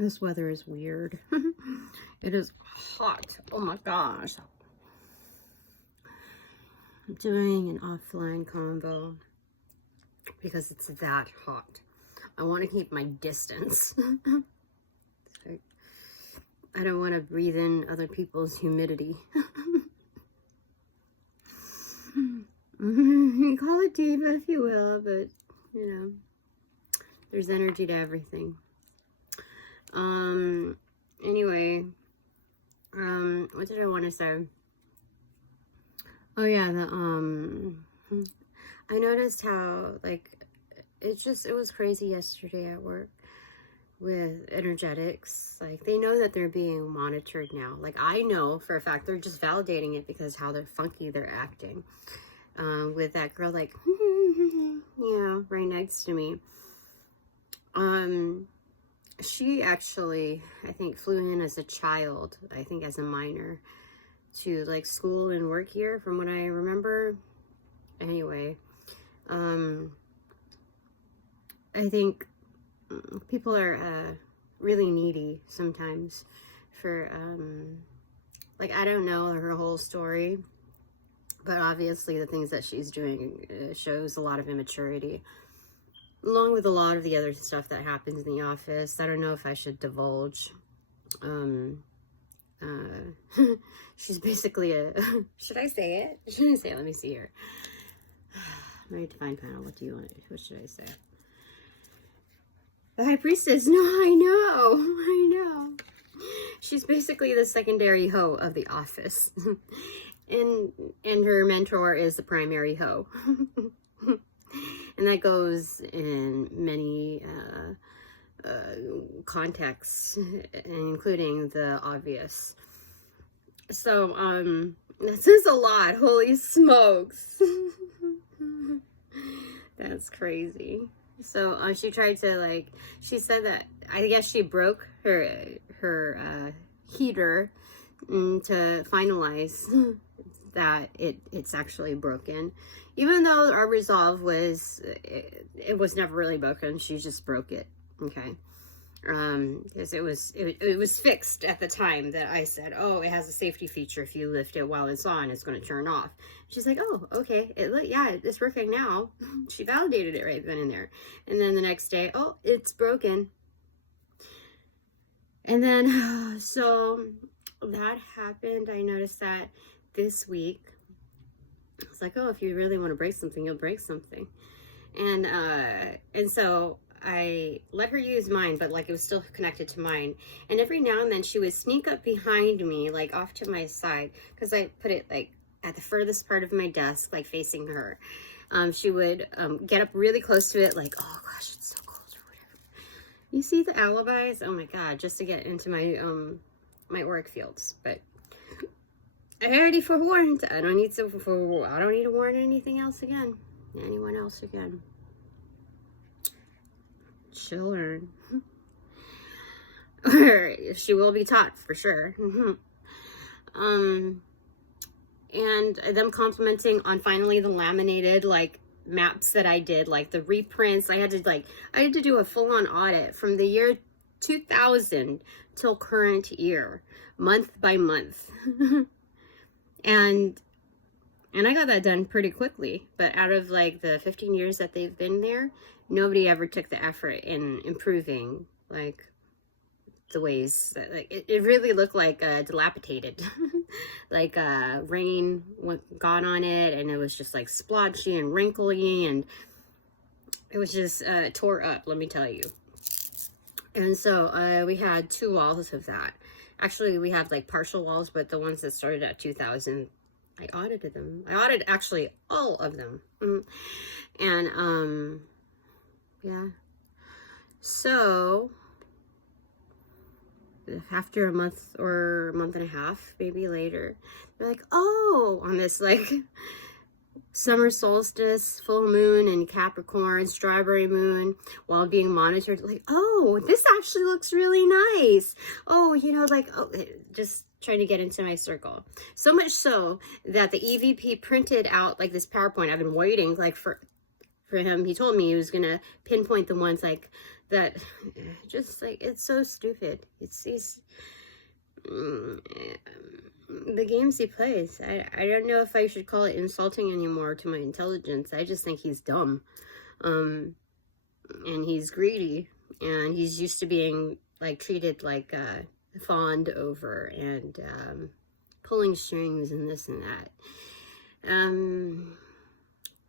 This weather is weird. It is hot. Oh my gosh. I'm doing an offline convo because it's that hot. I want to keep my distance. I don't want to breathe in other people's humidity. Call it diva if you will, but you know, there's energy to everything. Anyway, what did I want to say? Oh yeah, I noticed how, like, it was crazy yesterday at work with energetics. Like, they know that they're being monitored now. Like, I know for a fact they're just validating it because how they're funky they're acting. With that girl, like, yeah, right next to me. She actually, I think, flew in as a child, I think as a minor, to like school and work here from what I remember. Anyway, I think people are really needy sometimes for, like, I don't know her whole story, but obviously the things that she's doing shows a lot of immaturity, along with a lot of the other stuff that happens in the office. I don't know if I should divulge. She's basically a, should I say it? Should I say it? Let me see here. My divine panel, what should I say? The High Priestess, no, I know. She's basically the secondary hoe of the office. and her mentor is the primary hoe. And that goes in many contexts, including the obvious. So, that says a lot. Holy smokes. That's crazy. So, she tried to, like, she said that, I guess she broke her heater to finalize that it's actually broken. Even though our resolve was, it was never really broken. She just broke it. Okay. Because it was fixed at the time that I said, oh, it has a safety feature. If you lift it while it's on, it's going to turn off. She's like, oh, okay. Yeah, it's working now. She validated it right then and there. And then the next day, oh, it's broken. And then, so that happened. I noticed that this week. It's like, oh, if you really want to break something, you'll break something. And so I let her use mine, but like it was still connected to mine. And every now and then she would sneak up behind me, like off to my side, because I put it like at the furthest part of my desk, like facing her. She would get up really close to it, like, oh gosh, it's so cold or whatever. You see the alibis? Oh my god, just to get into my my work fields. But I already forewarned. I don't need to warn anything else again. Anyone else again. She'll learn. Or she will be taught for sure. And them complimenting on finally the laminated like maps that I did, like the reprints. I had to do a full-on audit from the year 2000 till current year, month by month. And I got that done pretty quickly, but out of like the 15 years that they've been there, nobody ever took the effort in improving like the ways that, like, it really looked like dilapidated. Like rain got on it and it was just like splotchy and wrinkly, and it was just tore up, let me tell you. And so we had 2 walls of that. Actually, we have like partial walls, but the ones that started at 2000, I audited them. I audited actually all of them. And yeah. So after a month or a month and a half, maybe later, they're like, oh, on this like summer solstice, full moon in Capricorn, strawberry moon, while being monitored, like, oh, this actually looks really nice. Oh, you know, like, oh, just trying to get into my circle. So much so that the EVP printed out like this PowerPoint. I've been waiting like for for him. He told me he was gonna pinpoint the ones like that, just like, it's so stupid. It's these the games he plays. I don't know if I should call it insulting anymore to my intelligence. I just think he's dumb, and he's greedy, and he's used to being like treated like fawned over, and pulling strings and this and that.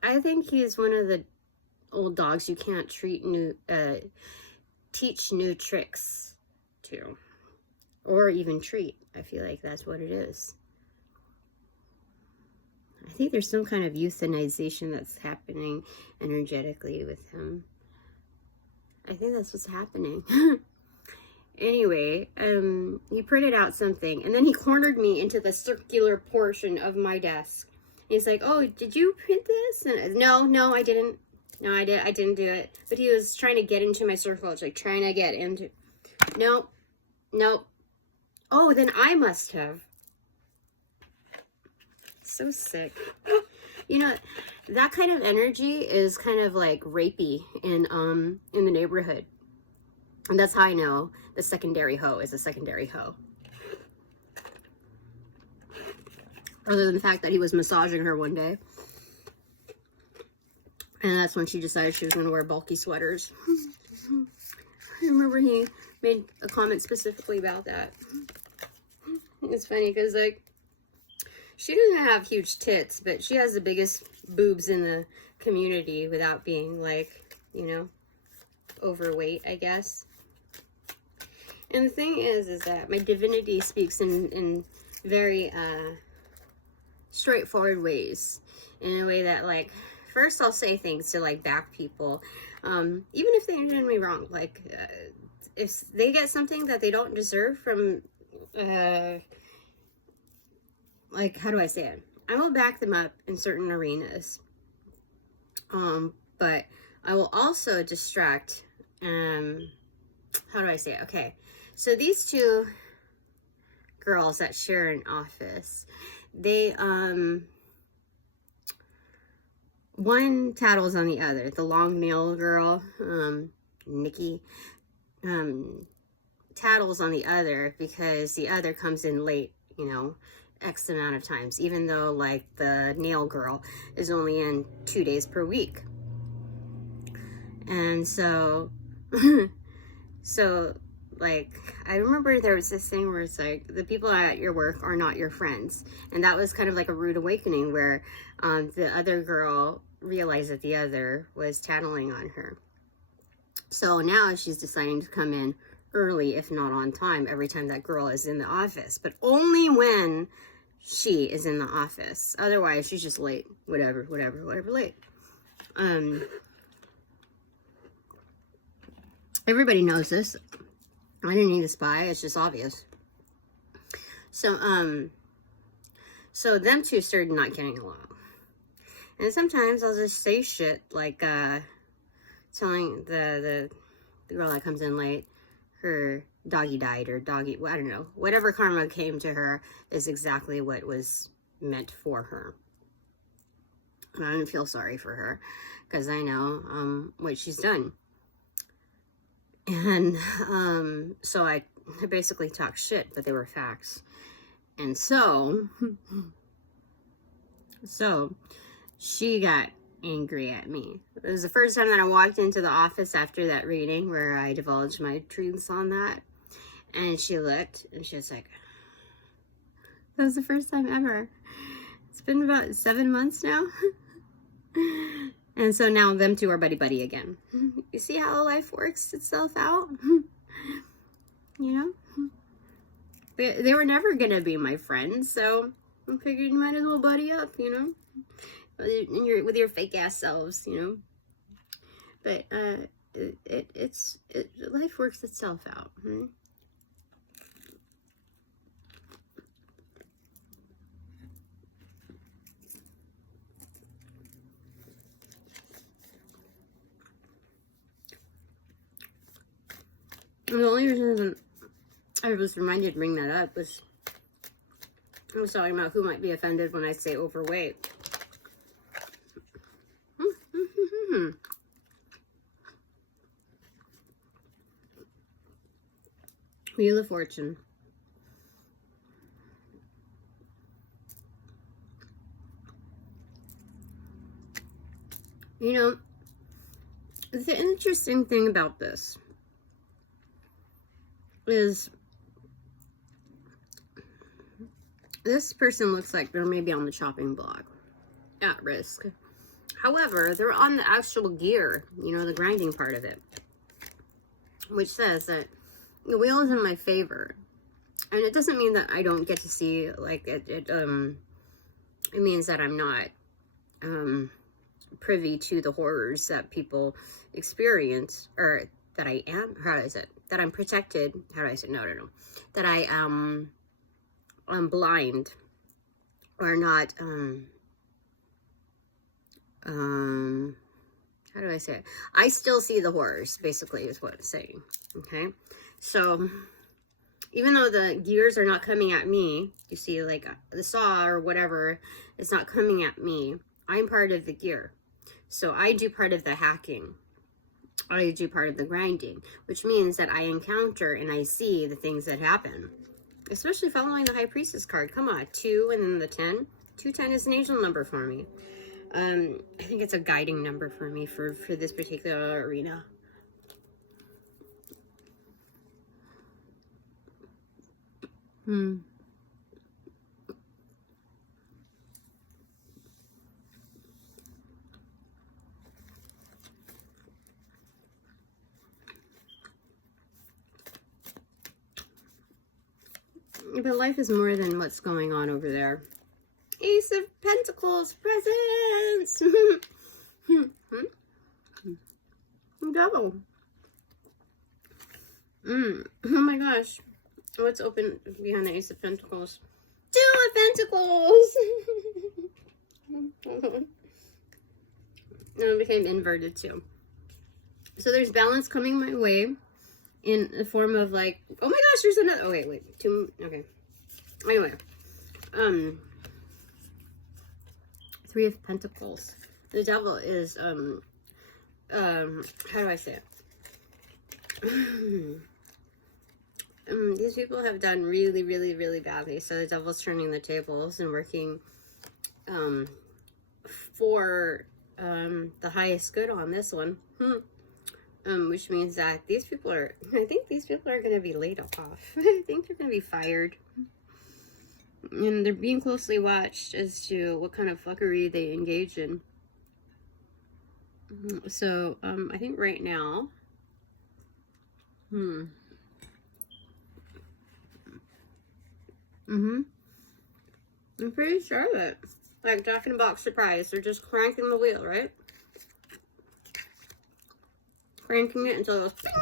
I think he's one of the old dogs you can't teach new tricks to, or even treat. I feel like that's what it is. I think there's some kind of euthanization that's happening energetically with him. I think that's what's happening. Anyway, he printed out something, and then he cornered me into the circular portion of my desk. He's like, "Oh, did you print this?" And no, I didn't. No, I didn't do it. But he was trying to get into my circle. It's like trying to get into. Nope. Oh, then I must have. So sick. You know, that kind of energy is kind of like rapey in the neighborhood. And that's how I know the secondary hoe is a secondary hoe. Other than the fact that he was massaging her one day. And that's when she decided she was going to wear bulky sweaters. I remember he made a comment specifically about that. It's funny because, like, she doesn't have huge tits, but she has the biggest boobs in the community without being, like, you know, overweight, I guess. And the thing is that my divinity speaks in very straightforward ways. In a way that, like, first I'll say things to, like, back people. Even if they did me wrong. Like, if they get something that they don't deserve from, like, how do I say it? I will back them up in certain arenas. But I will also distract, how do I say it? Okay. So these two girls that share an office, they, one tattles on the other. The long nail girl, Nikki, tattles on the other because the other comes in late, you know, X amount of times, even though, like, the nail girl is only in 2 days per week. And so, like, I remember there was this thing where it's like, the people at your work are not your friends. And that was kind of like a rude awakening where the other girl realized that the other was tattling on her. So now she's deciding to come in early, if not on time, every time that girl is in the office. But only when she is in the office. Otherwise, she's just late. Whatever, late. Everybody knows this. I didn't need to spy. It's just obvious. So, so them two started not getting along. And sometimes I'll just say shit like, telling the girl that comes in late, her doggy died, or doggy, I don't know, whatever karma came to her is exactly what was meant for her. And I didn't feel sorry for her because I know what she's done. And so I basically talked shit, but they were facts. And so she got angry at me. It was the first time that I walked into the office after that reading where I divulged my truths on that. And she looked and she was like, that was the first time ever. It's been about 7 months now. And so now them two are buddy-buddy again. You see how life works itself out? You know? They were never going to be my friends, so I figured you might as well buddy up, you know? With your fake-ass selves, you know? But life works itself out. Hmm? And the only reason I was reminded to bring that up was I was talking about who might be offended when I say overweight. Wheel of Fortune. You know, the interesting thing about this is this person looks like they're maybe on the chopping block, at risk. However, they're on the actual gear, you know, the grinding part of it, which says that the wheel is in my favor. And it doesn't mean that I don't get to see, like, it means that I'm not privy to the horrors that people experience, or that I am, how is it, that I'm protected, how do I say, no, that I am blind, or not, how do I say it? I still see the horrors, basically, is what it's saying, okay? So, even though the gears are not coming at me, you see, like, the saw or whatever, it's not coming at me, I'm part of the gear. So, I do part of the hacking. I do part of the grinding, which means that I encounter and I see the things that happen. Especially following the High Priestess card. Come on, 2 and then the 10. 210 is an angel number for me. I think it's a guiding number for me for this particular arena. But life is more than what's going on over there. Ace of Pentacles, presents! Double. Oh my gosh. What's open behind the Ace of Pentacles? 2 of Pentacles! And it became inverted too. So there's balance coming my way in the form of, like, oh my gosh, there's another, oh wait, 2, okay. Anyway, 3 of Pentacles. The devil is, how do I say it? These people have done really, really, really badly. So the devil's turning the tables and working, for, the highest good on this one. Which means that these people are, I think these people are going to be laid off. I think they're going to be fired. And they're being closely watched as to what kind of fuckery they engage in. So, I think right now, I'm pretty sure that, like Jack in the Box surprise, they're just cranking the wheel, right? Cranking it until it goes, ping!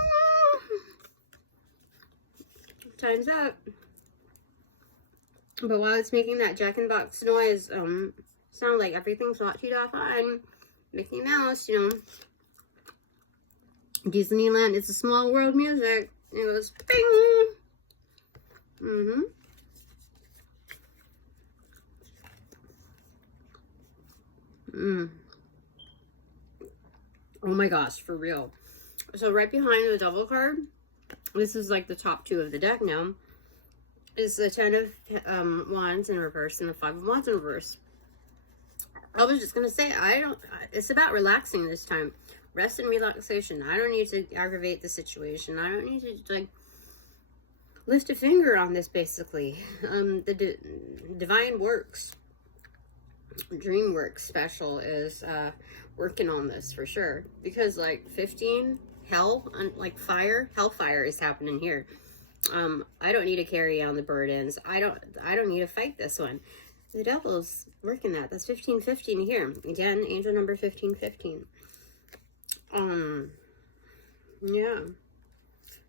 Time's up. But while it's making that Jack in the Box noise, sound like everything's not too fine. Mickey Mouse, you know, Disneyland, it's a small world music. It goes, ping! Oh my gosh, for real. So right behind the double card, this is like the top 2 of the deck now, is the 10 of Wands in reverse and the 5 of Wands in reverse. I was just gonna say, it's about relaxing this time. Rest and relaxation. I don't need to aggravate the situation. I don't need to, like, lift a finger on this, basically. The Divine Works, DreamWorks special is working on this for sure. Because, like, 15, hell, like hellfire is happening here. I don't need to carry on the burdens. I don't need to fight this one. The devil's working that. That's 1515 here. Again, angel number 1515. Yeah.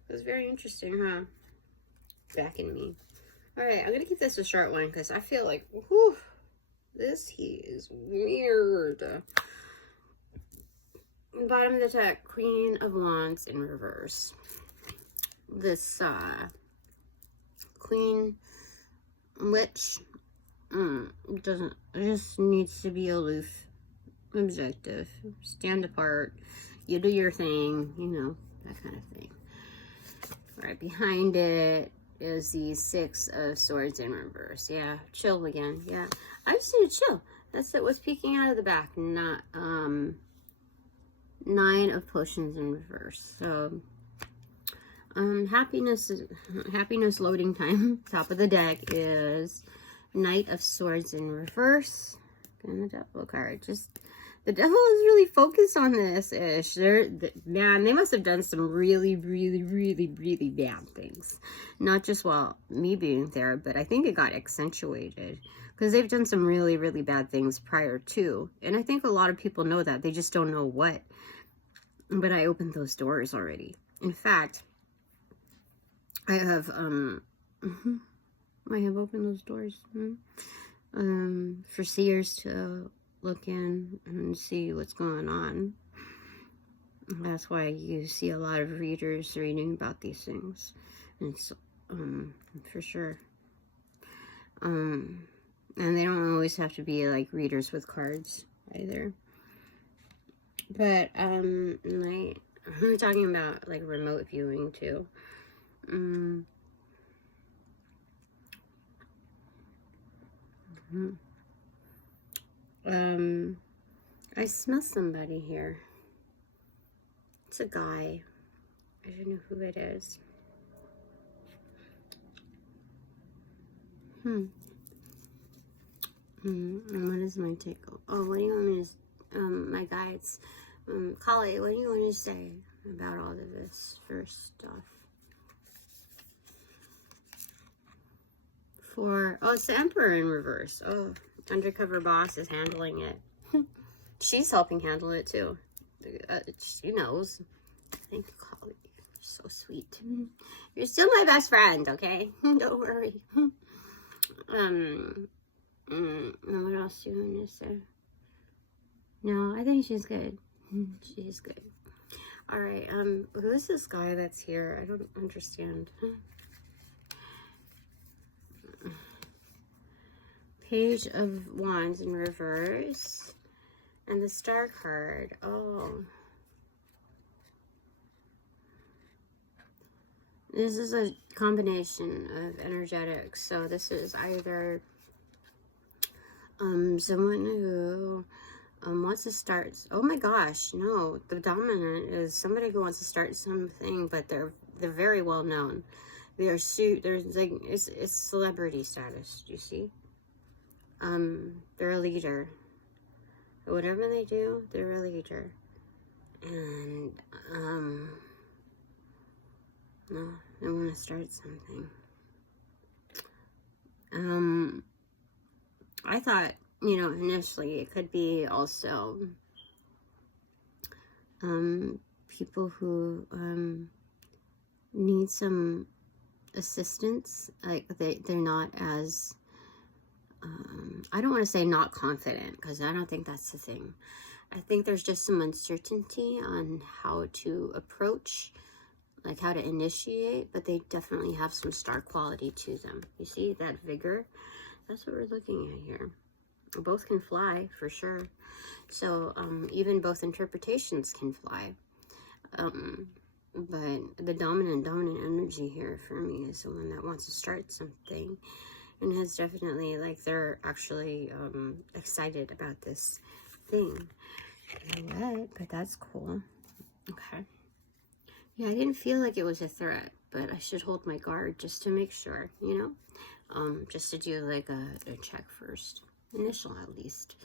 It was very interesting, huh? Back in me. Alright, I'm gonna keep this a short one because I feel like, whew, this heat is weird. Bottom of the deck, Queen of Wands in reverse. This, Queen Witch, just needs to be aloof. objective. Stand apart. You do your thing, you know, that kind of thing. Right behind it is the Six of Swords in reverse. Yeah, chill again. Yeah, I just need to chill. That's it. What's peeking out of the back? Not Nine of Potions in reverse. So happiness loading time. Top of the deck is Knight of Swords in reverse. And the Devil card. Just the Devil is really focused on this ish. Man, they must have done some really bad things. Not just while me being there, but I think it got accentuated. Because they've done some really bad things prior to. And I think a lot of people know that. They just don't know what. But I opened those doors already. In fact, I have opened those doors for seers to look in and see what's going on. That's why you see a lot of readers reading about these things. And so, for sure. And they don't always have to be like readers with cards either. But we're talking about like remote viewing too. I smell somebody here. It's a guy. I don't know who it is. And what is my take? Oh, what do you want me to, my guides, Kali, what do you want to say about all of this first off? It's the Emperor in reverse. Oh, Undercover Boss is handling it. She's helping handle it too. She knows. Thank you, Kali. You're so sweet. You're still my best friend, okay? Don't worry. What else do you want to say? No, I think she's good. She's good. Alright, who is this guy that's here? I don't understand. Page of Wands in reverse. And the Star card. Oh. This is a combination of energetics. So this is either someone who wants to start. Oh my gosh, no. The dominant is somebody who wants to start something, but they're very well known. There's like it's celebrity status. Do you see? They're a leader. Whatever they do, they're a leader. And no, they want to start something. I thought, you know, initially it could be also people who need some assistance. Like they're not as I don't want to say not confident, because I don't think that's the thing. I think there's just some uncertainty on how to approach, like how to initiate, but they definitely have some star quality to them. You see that vigor? That's what we're looking at here. Both can fly, for sure. So even both interpretations can fly. But the dominant energy here for me is the one that wants to start something. And has definitely, like, they're actually excited about this thing. You know what? But that's cool. Okay. Yeah, I didn't feel like it was a threat, but I should hold my guard just to make sure, you know? Just to do, like, a check first. Initial, at least.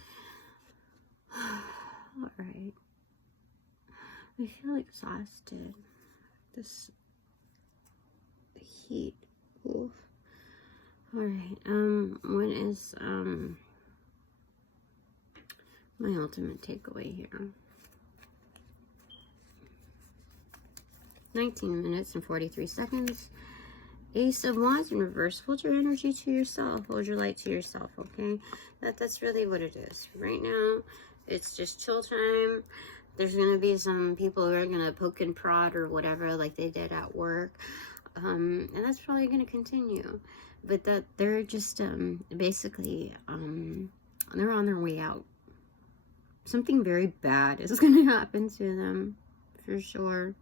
Alright. I feel exhausted. This heat. Oof. Alright, what is, my ultimate takeaway here? 19 minutes and 43 seconds. Ace of Wands in reverse. Hold your energy to yourself. Hold your light to yourself, okay? That's really what it is. Right now, it's just chill time. There's going to be some people who are going to poke and prod or whatever, like they did at work. And that's probably going to continue. But that they're just basically they're on their way out. something very bad is going to happen to them, for sure.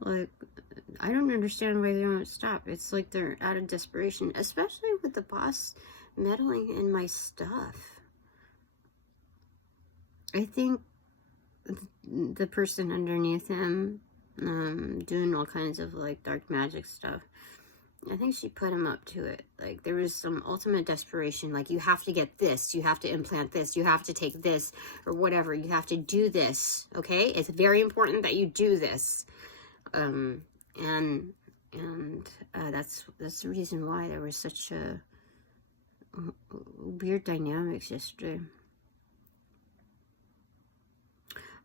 Like, I don't understand why they don't stop. It's like they're out of desperation, especially with the boss meddling in my stuff. I think the person underneath him, doing all kinds of like dark magic stuff, I think she put him up to it. Like, there was some ultimate desperation. Like, you have to get this. You have to implant this. You have to take this or whatever. You have to do this. Okay? It's very important that you do this. That's the reason why there was such a weird dynamics yesterday.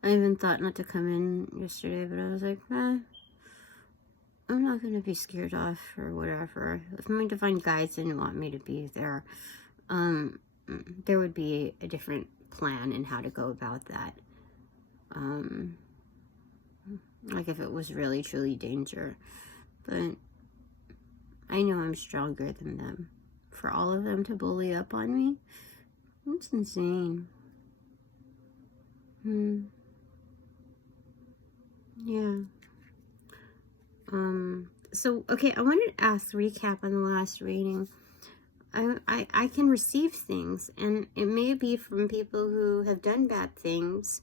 I even thought not to come in yesterday, but I was like, I'm not going to be scared off or whatever. If my divine guides didn't want me to be there, there would be a different plan in how to go about that. Like if it was really, truly danger. But I know I'm stronger than them. For all of them to bully up on me, it's insane. Yeah. So, okay, I wanted to ask, recap on the last reading. I can receive things, and it may be from people who have done bad things,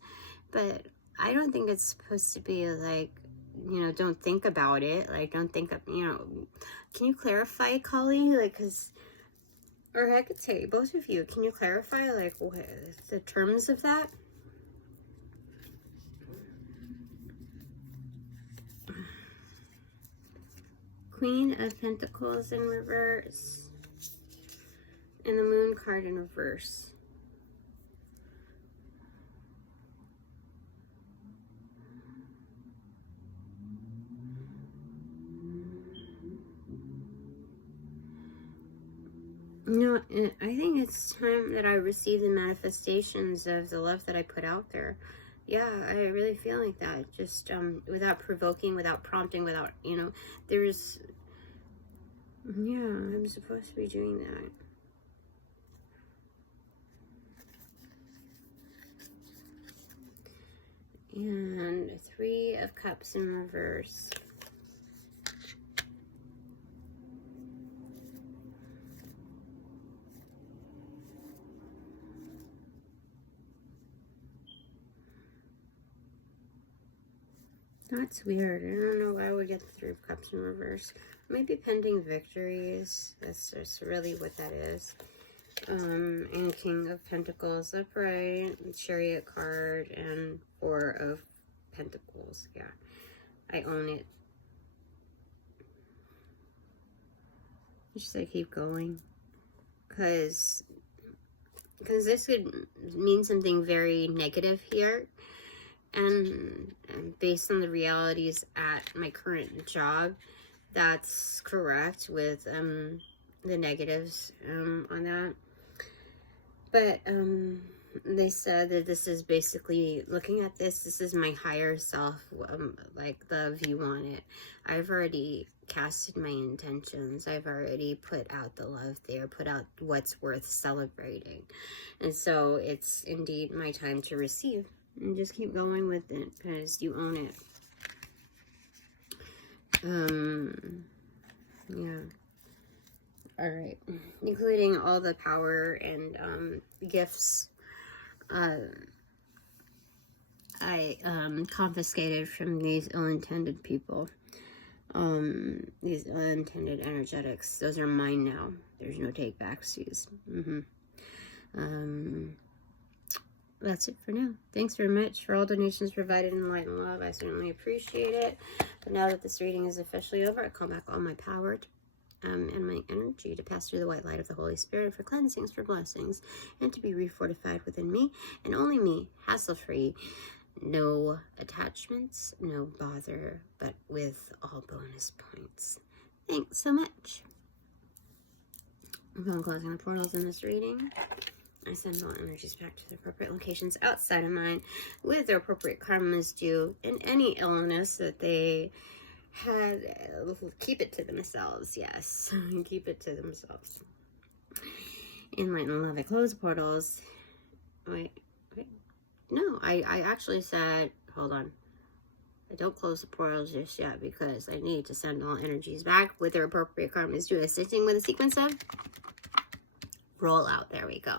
but I don't think it's supposed to be like, you know, don't think about it. Like, don't think of, you know, can you clarify, Kali? Like, because, or Hecate, both of you, can you clarify, like, what the terms of that? Queen of Pentacles in reverse, and the Moon card in reverse. No, I think it's time that I receive the manifestations of the love that I put out there. Yeah, I really feel like that. Just without provoking, without prompting, without, you know, there's, yeah, I'm supposed to be doing that. And 3 of Cups in reverse. That's weird. I don't know why I would get the 3 of Cups in reverse. Maybe pending victories. That's just really what that is. And King of Pentacles upright, Chariot card, and 4 of Pentacles. Yeah, I own it. Just keep going, because this could mean something very negative here. And based on the realities at my current job, that's correct with the negatives on that. But they said that this is basically, looking at this is my higher self, like the view on it. I've already casted my intentions. I've already put out the love there, put out what's worth celebrating. And so it's indeed my time to receive. And just keep going with it, because you own it. Yeah. Alright. Including all the power and gifts I confiscated from these ill-intended people. These ill-intended energetics. Those are mine now. There's no take-backsies. That's it for now. Thanks very much for all donations provided in light and love. I certainly appreciate it. But now that this reading is officially over, I call back all my power and my energy to pass through the white light of the Holy Spirit for cleansings, for blessings, and to be refortified within me, and only me, hassle-free. No attachments, no bother, but with all bonus points. Thanks so much. I'm closing the portals in this reading. I send all energies back to the appropriate locations outside of mine with their appropriate karmas due, and any illness that they had, keep it to themselves. Yes, keep it to themselves. In light and love, I close portals. Wait. No, I actually said, hold on. I don't close the portals just yet because I need to send all energies back with their appropriate karmas to assisting with a sequence of roll out. There we go.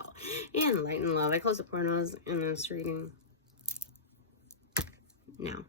And light and love. I close the portals and this reading. No.